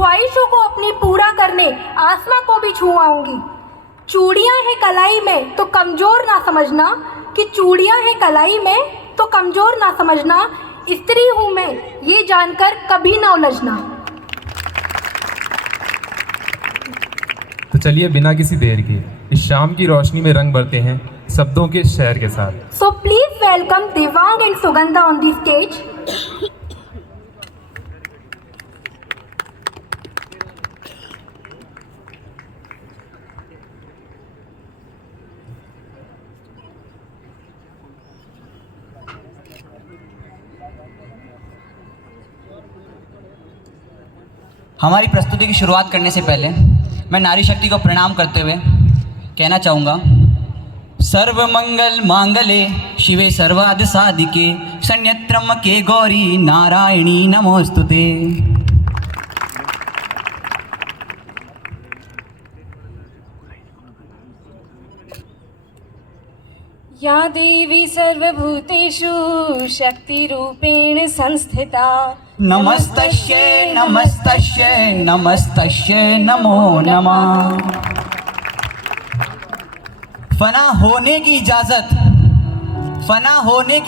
ख्वाहिशों को अपनी पूरा करने आसमां को भी छू आऊंगी। चूड़ियां हैं कलाई में तो कमजोर ना समझना, कि चूड़ियां हैं कलाई में तो कमजोर ना समझना, स्त्री हूं मैं ये जानकर कभी ना उलझना। तो चलिए बिना किसी देर के इस शाम की रोशनी में रंग भरते हैं शब्दों के शहर के साथ। So please welcome Devang and Sugandha on the stage. हमारी प्रस्तुति की शुरुआत करने से पहले मैं नारी शक्ति को प्रणाम करते हुए कहना चाहूँगा, सर्व मंगल मांगले शिवे सर्वाद साधिके शरण्यत्र्यम्बके गौरी नारायणी नमोस्तुते। या देवी सर्वभूतेषु शक्तिरूपेण संस्थिता नमस्तस्यै नमस्तस्यै नमस्तस्यै नमो नमः। फना होने की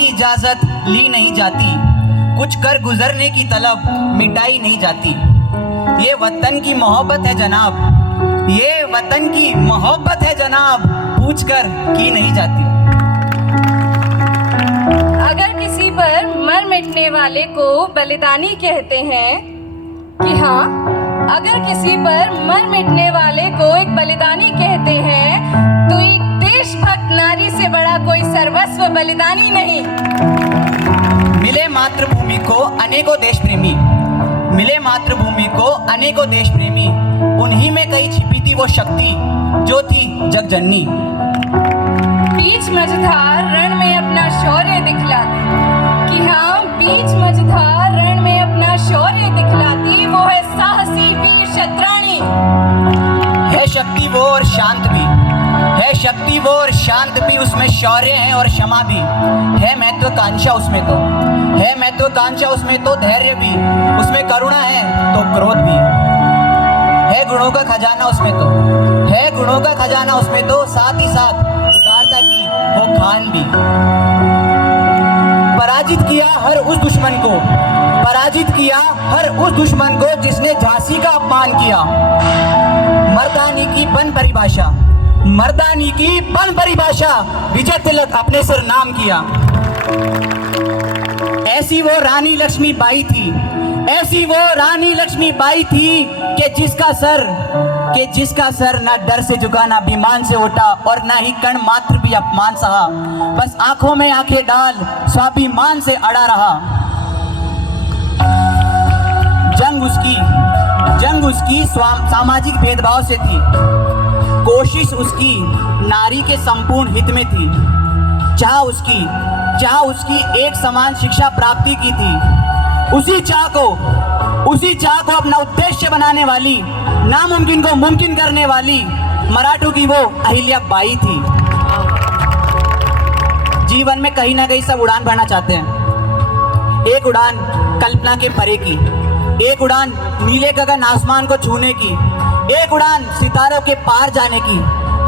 इजाजत ली नहीं जाती, कुछ कर गुजरने की तलब मिटाई नहीं जाती। ये वतन की मोहब्बत है जनाब, ये वतन की मोहब्बत है जनाब, पूछ कर की नहीं जाती। अगर किसी पर मर मिटने वाले को बलिदानी कहते हैं कि हाँ, अगर किसी पर मर मिटने वाले को एक बलिदानी कहते हैं तो एक देशभक्त नारी से बड़ा कोई सर्वस्व बलिदानी नहीं। मिले मातृभूमि को अनेकों देश प्रेमी, मिले मातृभूमि को अनेकों देश प्रेमी, उन्हीं में कहीं छिपी थी वो शक्ति जो थी जगजननी। बीच मझधार रण में अपना शौर्य दिखलाती, कि हाँ, बीच मझधार रण में अपना शौर्य दिखलाती, वो है साहसी वीर शत्राणी। है शक्ति वो और शांत भी, है शक्ति वो और शांत भी, उसमें शौर्य है और क्षमा भी है, महत्वाकांक्षा उसमें तो है, महत्वाकांक्षा उसमें तो धैर्य भी, उसमें करुणा है तो क्रोध भी है, गुणों का खजाना उसमें तो है, गुणों का खजाना उसमें तो, साथ ही साथ उदारता की वो खान भी। पराजित किया हर उस दुश्मन को, पराजित किया हर उस दुश्मन को जिसने झांसी का अपमान किया। मर्दानी की बन परिभाषा, मर्दानी की बन परिभाषा, विजय तिलक अपने सिर नाम किया। ऐसी वो रानी लक्ष्मीबाई थी, ऐसी वो रानी लक्ष्मीबाई थी कि जिसका सर ना डर से झुका, ना अभिमान से उठा और ना ही कण मात्र भी अपमान सहा, बस आंखों में आंखें डाल स्वाभिमान से अड़ा रहा। जंग उसकी सामाजिक भेदभाव से थी, कोशिश उसकी नारी के संपूर्ण हित में थी, चाह उसकी एक समान शिक्षा प्राप्ति की थी। उसी चाह को अपना उद्देश्य बनाने वाली, नामुमकिन को मुमकिन करने वाली मराठों की वो अहिल्या बाई थी। जीवन में कहीं ना कहीं सब उड़ान भरना चाहते हैं, एक उड़ान कल्पना के परे की, एक उड़ान नीले गगन आसमान को छूने की, एक उड़ान सितारों के पार जाने की,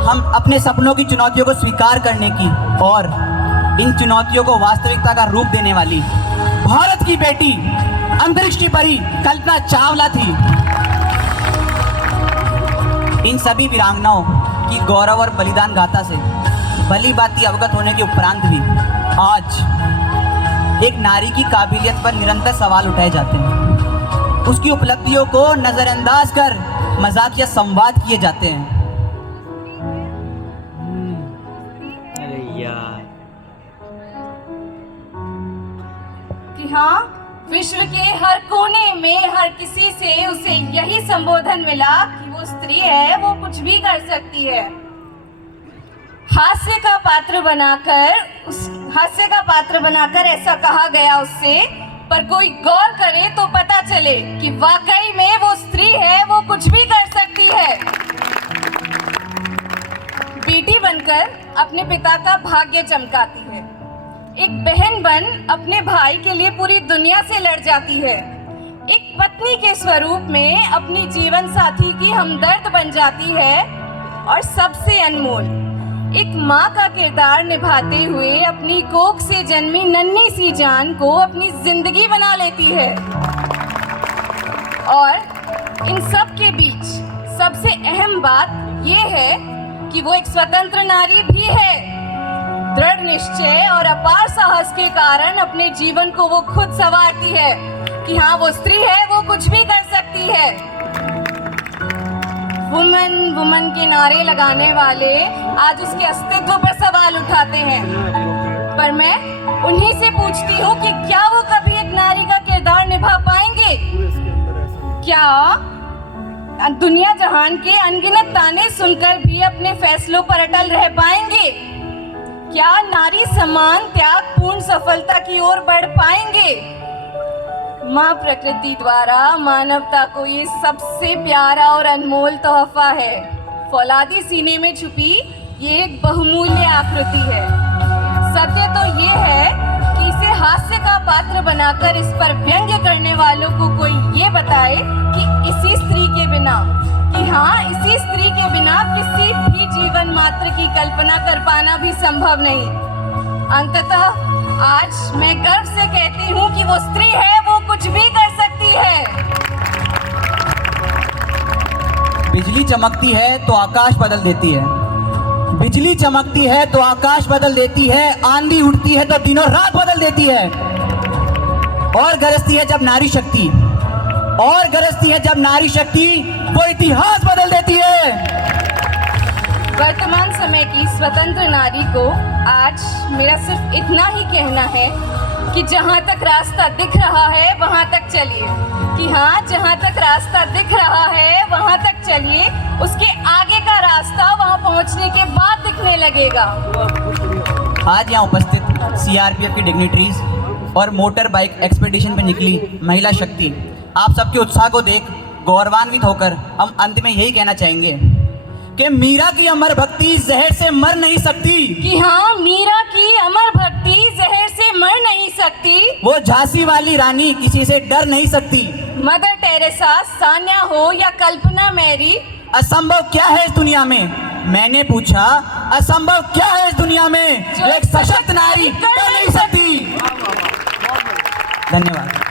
हम अपने सपनों की चुनौतियों को स्वीकार करने की और इन चुनौतियों को वास्तविकता का रूप देने वाली भारत की बेटी अंतरिक्ष की परी कल्पना चावला थी। इन सभी वीरांगनाओं की गौरव और बलिदान गाथा से भली भांति अवगत होने के उपरांत भी आज एक नारी की काबिलियत पर निरंतर सवाल उठाए जाते हैं, उसकी उपलब्धियों को नजरअंदाज कर मजाकिया संवाद किए जाते हैं। अरे यार, कि हाँ, विश्व के हर कोने में हर किसी से उसे यही संबोधन मिला कि वो स्त्री है, वो कुछ भी कर सकती है। हास्य का पात्र बनाकर ऐसा कहा गया उससे, पर कोई गौर करे तो पता चले कि वाकई में वो स्त्री है, वो कुछ भी कर सकती है। बेटी बनकर अपने पिता का भाग्य चमकाती है, एक बहन बन अपने भाई के लिए पूरी दुनिया से लड़ जाती है, एक पत्नी के स्वरूप में अपनी जीवन साथी की हमदर्द बन जाती है और सबसे अनमोल एक माँ का किरदार निभाते हुए अपनी कोख से जन्मी नन्ही सी जान को अपनी जिंदगी बना लेती है। और इन सब के बीच सबसे अहम बात ये है कि वो एक स्वतंत्र नारी भी है। दृढ़ निश्चय और अपार साहस के कारण अपने जीवन को वो खुद संवारती है कि हाँ, वो स्त्री है, वो कुछ भी कर सकती है। वुमन वुमन के नारे लगाने वाले आज उसके अस्तित्व पर सवाल उठाते हैं, पर मैं उन्हीं से पूछती हूँ कि क्या वो कभी एक नारी का किरदार निभा पाएंगे? क्या दुनिया जहान के अनगिनत ताने सुनकर भी अपने फैसलों पर अटल रह पाएंगे? क्या नारी समान त्यागपूर्ण सफलता की ओर बढ़ पाएंगे? माँ प्रकृति द्वारा मानवता को ये सबसे प्यारा और अनमोल तोहफा है। फौलादी सीने में छुपी ये एक बहुमूल्य आकृति है। सत्य तो ये है कि इसे हास्य का पात्र बनाकर इस पर व्यंग्य करने वालों को कोई ये बताए कि इसी स्त्री के बिना, कि हाँ, इसी स्त्री के बिना किसी भी जीवन मात्र की कल्पना कर पाना भी संभव नहीं। अंततः आज मैं गर्व से कहती हूँ कि वो स्त्री है, वो कुछ भी कर सकती है। बिजली चमकती है तो आकाश बदल देती है, बिजली चमकती है तो आकाश बदल देती है, आंधी उठती है तो दिनों रात बदल देती है। और गरजती है जब नारी शक्ति, और गरजती है जब नारी शक्ति, वो इतिहास बदल देती है। वर्तमान समय की स्वतंत्र नारी को आज मेरा सिर्फ इतना ही कहना है कि जहाँ तक रास्ता दिख रहा है वहाँ तक चलिए, कि हाँ, जहाँ तक रास्ता दिख रहा है वहाँ तक चलिए। उसके आगे का रास्ता वहाँ पहुँचने के बाद दिखने लगेगा। आज यहाँ उपस्थित सीआरपीएफ की डिग्निटरीज और मोटर बाइक एक्सपीडिशन पर निकली महिला शक्ति, आप सबके उत्साह को देख गौरवान्वित होकर हम अंत में यही कहना चाहेंगे कि मीरा की अमर भक्ति जहर से मर नहीं सकती, कि हाँ, मीरा की अमर भक्ति जहर से मर नहीं सकती। वो झांसी वाली रानी किसी से डर नहीं सकती। मदर टेरेसा, सान्या हो या कल्पना मैरी, असंभव क्या है इस दुनिया में? मैंने पूछा, असंभव क्या है इस दुनिया में जो एक सशक्त नारी कर नहीं सकती। धन्यवाद।